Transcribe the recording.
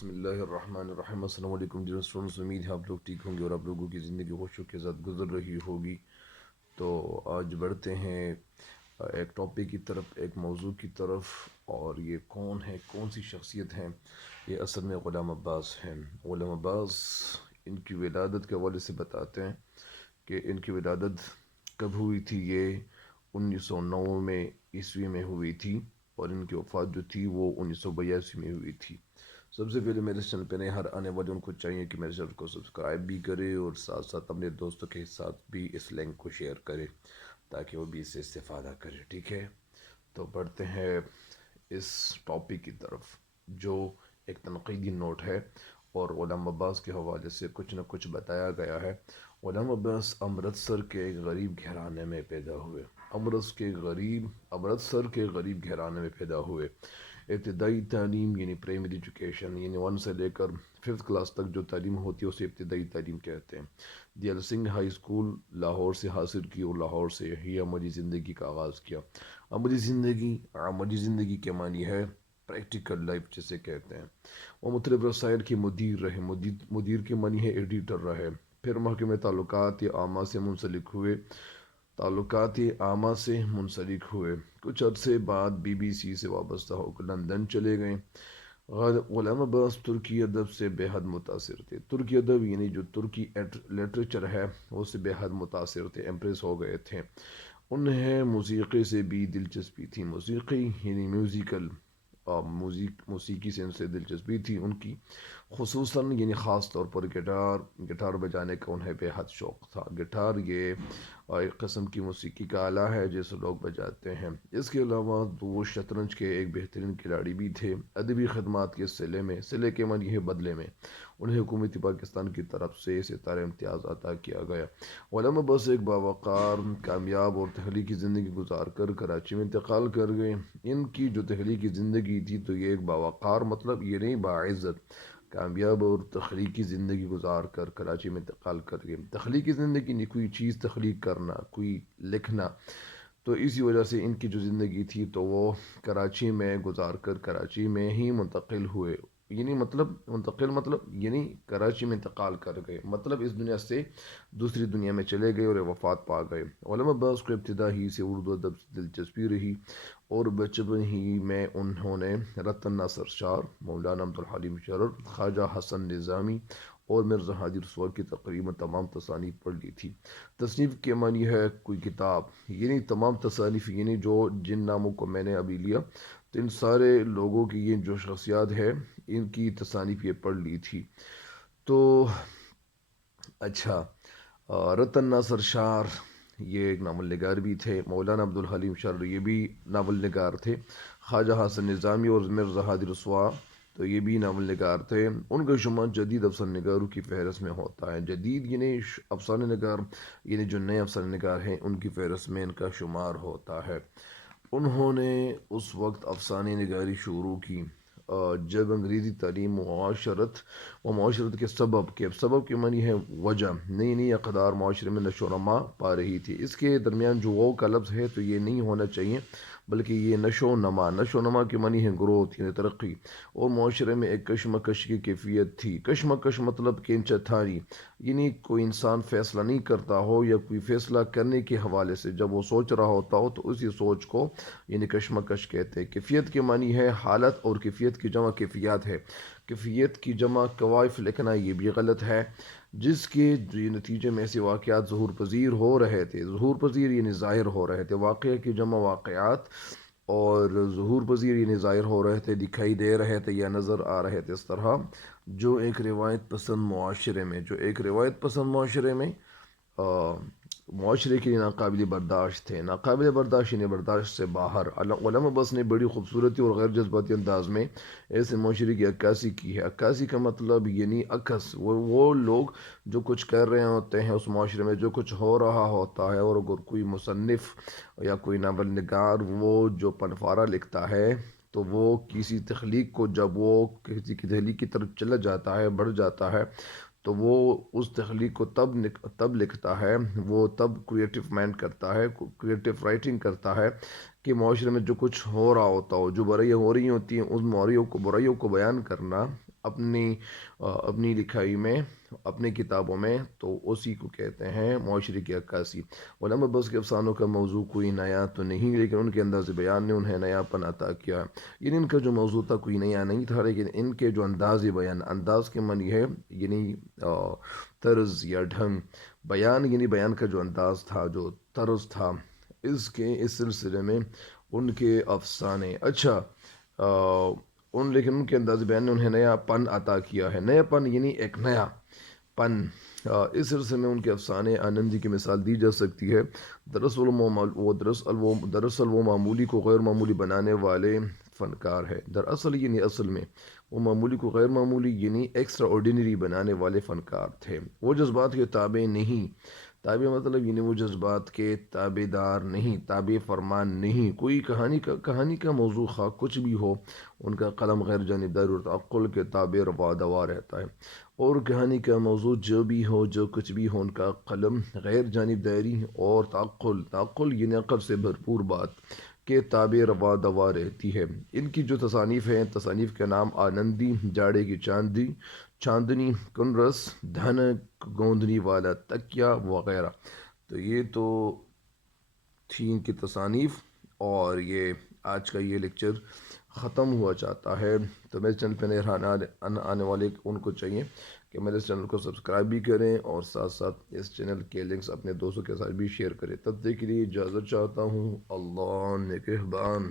بسم اللہ الرحمن الرحیم۔ السلام علیکم ڈیئر اسٹوڈنٹس، امید ہے آپ لوگ ٹھیک ہوں گے اور آپ لوگوں کی زندگی خوشیوں کے ساتھ گزر رہی ہوگی۔ تو آج بڑھتے ہیں ایک ٹاپک کی طرف، ایک موضوع کی طرف، اور یہ کون ہے، کون سی شخصیت ہیں؟ یہ اصل میں غلام عباس ہیں۔ غلام عباس ان کی ولادت کے حوالے سے بتاتے ہیں کہ ان کی ولادت کب ہوئی تھی۔ یہ 1909 میں عیسوی میں ہوئی تھی، اور ان کی وفات جو تھی وہ 1982 میں ہوئی تھی۔ سب سے پہلے میرے چینل پہ نئے ہر آنے والے ان کو چاہیے کہ میرے چینل کو سبسکرائب بھی کرے اور ساتھ ساتھ اپنے دوستوں کے ساتھ بھی اس لنک کو شیئر کرے تاکہ وہ بھی اس سے استفادہ کرے، ٹھیک ہے؟ تو بڑھتے ہیں اس ٹاپک کی طرف جو ایک تنقیدی نوٹ ہے، اور غلام عباس کے حوالے سے کچھ نہ کچھ بتایا گیا ہے۔ غلام عباس امرتسر کے ایک غریب گھرانے میں پیدا ہوئے۔ امرتسر کے غریب گھرانے میں پیدا ہوئے۔ ابتدائی تعلیم یعنی پرائمری ایجوکیشن یعنی 1 سے لے کر 5th کلاس تک جو تعلیم ہوتی ہے اسے ابتدائی تعلیم کہتے ہیں، دیال سنگھ ہائی اسکول لاہور سے حاصل کی، اور لاہور سے ہی عملی زندگی کا آغاز کیا۔ عملی زندگی کے معنی ہے پریکٹیکل لائف جسے کہتے ہیں۔ وہ مختلف رسائل کے مدیر رہے، مدیر کے معنی ہے ایڈیٹر رہے۔ پھر محکمہ تعلقات عامہ سے منسلک ہوئے۔ کچھ عرصے بعد BBC سے وابستہ ہو کر لندن چلے گئے۔ غلام عباس ترکی ادب سے بے حد متاثر تھے۔ ترکی ادب یعنی جو ترکی لٹریچر ہے اس سے بے حد متاثر تھے، امپریس ہو گئے تھے۔ انہیں موسیقی سے بھی دلچسپی تھی۔ موسیقی یعنی موسیقی سے ان سے دلچسپی تھی ان کی، خصوصاً یعنی خاص طور پر گٹار بجانے کا انہیں بے حد شوق تھا۔ گٹار یہ ایک قسم کی موسیقی کا آلہ ہے جسے لوگ بجاتے ہیں۔ اس کے علاوہ وہ شطرنج کے ایک بہترین کھلاڑی بھی تھے۔ ادبی خدمات کے صلے کے معنی ہے بدلے میں انہیں حکومت پاکستان کی طرف سے ستارہ امتیاز عطا کیا گیا۔ غلام عباس ایک باوقار، کامیاب اور تخلیقی زندگی گزار کر کراچی میں انتقال کر گئے۔ ان کی جو تخلیقی زندگی تھی تو یہ ایک باوقار مطلب یہ نہیں، باعزت، کامیاب اور تخلیقی زندگی گزار کر کراچی میں انتقال کر گئے۔ تخلیقی زندگی نہیں، کوئی چیز تخلیق کرنا، کوئی لکھنا، تو اسی وجہ سے ان کی جو زندگی تھی تو وہ کراچی میں گزار کر کراچی میں ہی منتقل ہوئے، یعنی کراچی میں انتقال کر گئے، مطلب اس دنیا سے دوسری دنیا میں چلے گئے اور وفات پا گئے۔ علامہ عباس کو ابتدا ہی سے اردو ادب سے دلچسپی رہی، اور بچپن ہی میں انہوں نے رتن ناصر شار، مولانا عبدالحلیم شرر، خواجہ حسن نظامی اور مرزا ہادی رسوا کی تقریباً تمام تصانیف پڑھ لی تھی۔ تصنیف کے معنی ہے کوئی کتاب، یعنی تمام تصانیف، یعنی جن ناموں کو میں نے ابھی لیا تو ان سارے لوگوں کی یہ جو شخصیات ہے ان کی تصانیف یہ پڑھ لی تھی۔ تو اچھا، رتن ناصر شار یہ ایک ناول نگار بھی تھے۔ مولانا عبدالحلیم شرر یہ بھی ناول نگار تھے۔ خواجہ حسن نظامی اور مرزا ہادی رسوا تو یہ بھی ناول نگار تھے۔ ان کا شمار جدید افسانہ نگاروں کی فہرست میں ہوتا ہے۔ جدید یعنی افسانہ نگار، یعنی جو نئے افسانہ نگار ہیں ان کی فہرست میں ان کا شمار ہوتا ہے۔ انہوں نے اس وقت افسانہ نگاری شروع کی جب انگریزی تعلیم معاشرت کے سبب کے معنی ہے وجہ، نئی نئی اقدار معاشرے میں نشو و نما پا رہی تھی۔ اس کے درمیان جو وہ کا لفظ ہے تو یہ نہیں ہونا چاہیے، بلکہ یہ نشو و نما کے معنی ہے گروتھ یعنی ترقی، اور معاشرے میں ایک کشمکش کی کیفیت تھی۔ کشمکش مطلب کینچتھاری، یعنی کوئی انسان فیصلہ نہیں کرتا ہو یا کوئی فیصلہ کرنے کے حوالے سے جب وہ سوچ رہا ہوتا ہو تو اسی سوچ کو یعنی کشمکش کہتے ہیں۔ کیفیت کے معنی ہے حالت، اور کیفیت کی جمع کیفیات ہے۔ کیفیت کی جمع کوائف لکھنا یہ بھی غلط ہے، جس کے نتیجے میں ایسے واقعات ظہور پذیر ہو رہے تھے۔ ظہور پذیر یعنی ظاہر ہو رہے تھے، واقعہ کی جمع واقعات، اور ظہور پذیر یعنی ظاہر ہو رہے تھے، دکھائی دے رہے تھے یا نظر آ رہے تھے۔ اس طرح جو ایک روایت پسند معاشرے میں معاشرے کے لیے ناقابل برداشت تھے۔ ناقابل برداشت یعنی برداشت سے باہر۔ علامہ عباس نے بڑی خوبصورتی اور غیر جذباتی انداز میں ایسے معاشرے کی عکاسی کی ہے۔ عکاسی کا مطلب یعنی عکس، وہ لوگ جو کچھ کر رہے ہوتے ہیں اس معاشرے میں، جو کچھ ہو رہا ہوتا ہے، اور اگر کوئی مصنف یا کوئی ناول نگار وہ جو پنفارہ لکھتا ہے تو وہ کسی تخلیق کو جب وہ کسی کی تخلیق کی طرف چلا جاتا ہے، بڑھ جاتا ہے، تو وہ اس تخلیق کو تب لکھتا ہے، وہ تب کریٹیو مائنڈ کرتا ہے، کریٹیو رائٹنگ کرتا ہے کہ معاشرے میں جو کچھ ہو رہا ہوتا ہو، جو برائیاں ہو رہی ہوتی ہیں، اس برائیوں کو بیان کرنا اپنی لکھائی میں، اپنی کتابوں میں، تو اسی کو کہتے ہیں معاشرے کی عکاسی۔ علامہ عباس کے افسانوں کا موضوع کوئی نیا تو نہیں، لیکن ان کے انداز بیان نے انہیں نیا پن عطا کیا۔ یعنی ان کا جو موضوع تھا کوئی نیا نہیں تھا، لیکن ان کے جو انداز بیان، انداز کے معنی ہے یعنی طرز یا ڈھنگ، بیان یعنی بیان کا جو انداز تھا، جو طرز تھا، اس سلسلے میں ان کے افسانے اچھا لیکن ان کے انداز بیان نے انہیں نیا پن عطا کیا ہے۔ نیا پن یعنی ایک نیا پن۔ اس سلسلے میں ان کے افسانے آنندی کی مثال دی جا سکتی ہے۔ دراصل وہ معمولی کو غیر معمولی بنانے والے فنکار ہے۔ دراصل یعنی اصل میں، وہ معمولی کو غیر معمولی یعنی ایکسٹرا آرڈینری بنانے والے فنکار تھے۔ وہ جذبات کے تابع نہیں، تابع مطلب یعنی وہ جذبات کے تابع دار نہیں، تابع فرمان نہیں۔ کوئی کہانی کا موضوع خواہ کچھ بھی ہو، ان کا قلم غیر جانبداری اور تعقل کے تابع روا دوا رہتا ہے۔ اور کہانی کا موضوع جو بھی ہو، جو کچھ بھی ہو، ان کا قلم غیر جانبداری اور تعقل یعنی عقل سے بھرپور بات کے تابع روا دوا رہتی ہے۔ ان کی جو تصانیف ہیں، تصانیف کے نام آنندی، جاڑے کی چاندنی، کنرس، دھنک گوندنی والا تکیہ وغیرہ۔ تو یہ تو تھی ان کی تصانیف، اور یہ آج کا یہ لیکچر ختم ہوا چاہتا ہے۔ تو میرے چینل پہ نئے آنے والے ان کو چاہیے کہ میرے اس چینل کو سبسکرائب بھی کریں، اور ساتھ ساتھ اس چینل کے لنکس اپنے دوستوں کے ساتھ بھی شیئر کریں۔ تب تک کے لیے اجازت چاہتا ہوں۔ اللہ نگہبان۔